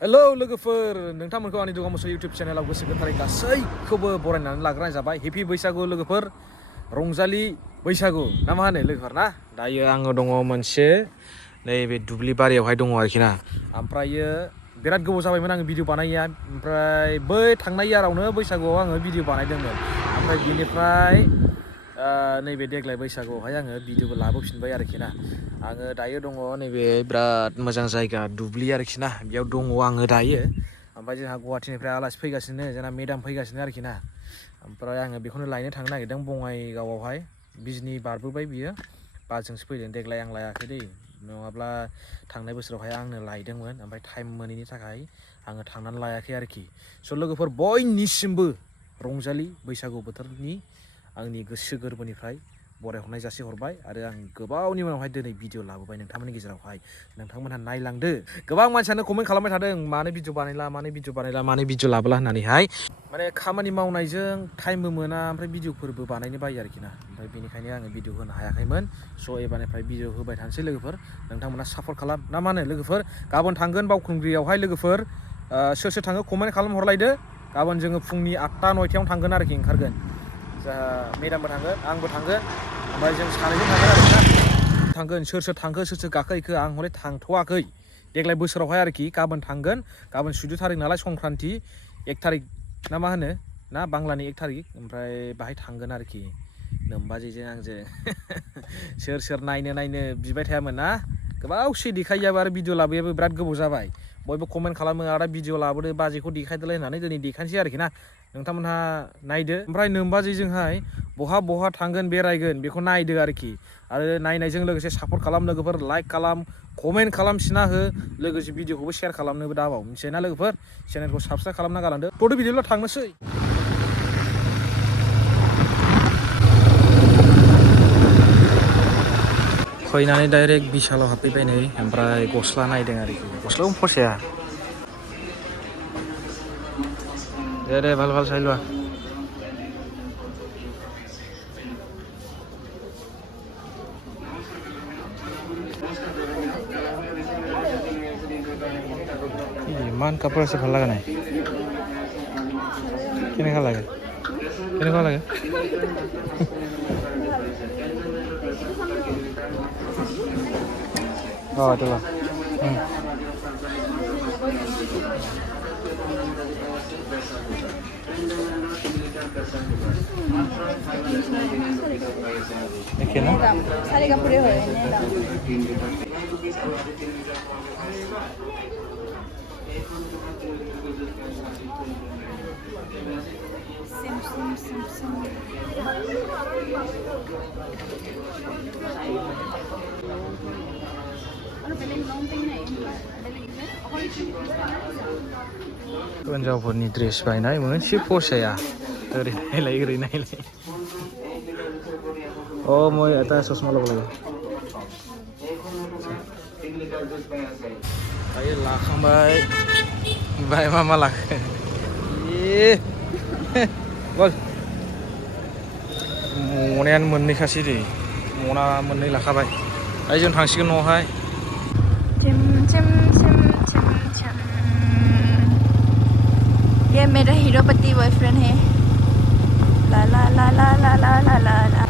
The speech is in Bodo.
हेलौ लोगोफोर नोंथांमोनखौ आंनि दुगा मोसौ इउटिउब चेनेलाव गोसो गोथारै गासैखौबो बरायनानै लाग्रोनाय जाबाय हेपि बैसागु लोगोफोर रंजालि बैसागु ना मा होनो लोगोफोर ना दायो आङो दङ मोनसे नैबे दुब्लि बारियावहाय दङ आरोखि ना ओमफ्रायो बिराद गोबाव जाबायमोन आङो भिडिअ बानायैया ओमफ्राय बै थांनाय इयारावनो बैसागुआव आङो भिडिअ बानायदोंमोन ओमफ्राय बिनिफ्राय नैबे देग्लाय बैसागुआवहाय आङो भिडिअबो लाबोफिनबाय आरोखि ना आङो दायो दङ नैबे बिराद मोजां जायगा दुब्लि आरोखि ना बेयाव दङ आङो दायो ओमफ्राय जोंहा गुवाहाटीनिफ्राय आलासि फैगासिनो जोंना मेदाम फैगासिनो आरोखि ना ओमफ्राय आङो बेखौनो लायनो थांनो नागिरदों बङाइगावआवहाय बिजनि बारबोबाय बियो बासजोंसो फैदों देग्लाय आं लायाखै दै नङाब्ला थांनाय बोसोरावहाय आंनो लायदोंमोन ओमफ्राय टाइम मोनैनि थाखाय आङो थांनानै लायाखै आरोखि स' लोगोफोर बयनिसिमबो रंजालि बैसागु बोथोरनि आंनि गोसो गोरबोनिफ्राय बरायहरनाय जासिहरबाय आरो आं गोबावनि उनावहाय दिनै भिडिअ लाबोबाय नोंथांमोननि गेजेरावहाय नोंथांमोनहा नायलांदो गोबां मानसियानो कमेन्ट खालामबाय थादों मानो भिडिअ बानायला मानो भिडिअ लाबोला होननानैहाय माने खामानि मावनायजों टाइमबो मोना ओमफ्राय भिडिअफोरबो बानायनो बायो आरोखि ना ओमफ्राय बेनिखायनो आङो भिडिअ होनो हायाखैमोन स' एबारनिफ्राय भिडिअ होबाय थानोसै लोगोफोर नोंथांमोना सापर्ट खालाम ना मा होनो लोगोफोर गाबोन थांगोन बावखुंग्रियावहाय लोगोफोर सोर सोर थाङो कमेन्ट खालाम हरलायदो गाबोन जोङो फुंनि 8टा 9टायावनो थांगोन आरोखि ओंखारगोन जोंहा मेदामबो थांगोन आंबो थांगोन ओमफ्राय जों सानैजों थांगोन आरोखि ना थांगोन सोर सोर थांखो सोर सोर गाखो हैखो आं हले थांथ'वाखै देग्लाय बोसोरावहाय आरोखि गाबोन थांगोन गाबोन 14 थारिख नालाय संक्रान्ति 1 थारिख ना मा होनो ना बांलानि 1 थारिख ओमफ्राय बाहाय थांगोन आरोखि नोमबाजैजों आंजों सोर सोर नायनो बिबाय थायामोन ना गोबावसै देखायैयाबो आरो भिडिअ लाबोयाबो बिराद गोबाव जाबाय बयबो कमेन्ट खालामो आदा भिडिअ लाबोदो बाजैखौ देखायदोलाय होननानै दिनै देखायनोसै आरोखि ना नोंथांमोनहा नायदो ओमफ्राय नोमबाजैजोंहाय बहा थांगोन बेरायगोन बेखौ नायदो आरोखि आरो नायनायजों लोगोसे सापर्ट खालाम लोगोफोर लाइक खालाम कमेन्ट खालामसिना हो लोगोसे भिडिअखौबो शेयार खालामनोबो दाबाव मिथिबाय ना लोगोफोर चेनेलखौ साबस्क्राइब खालामना गालांदो थ'दो बिदिब्ला थांनोसै फैनानै डाइरेक्ट बिशालाव हाबफैबाय नै ओमफ्राय गस्ला नायदों आरोखि गस्लाखौनो फसाया दे ভাল চাই লোৱা ইমান কাপোৰ আছে ভাল লগা নাই কেনেকুৱা লাগে এইটো লোৱা একে না সারি কাপড়ে হয় हिन्जावफोरनि ड्रेस बायनाय मोनसे फसाया ओरै नायलाय अ মই এটা চশমা ল'ব লাগে दायो लाखांबाय ओमफ्राय मा लाखो बल मनायानो मोननैखासै दे मना मोननै लाखाबाय दायो जों थांसिगोन न'आवहाय ये मेरा हीरोपति बॉयफ्रेंड है ला ला ला ला ला ला ला ला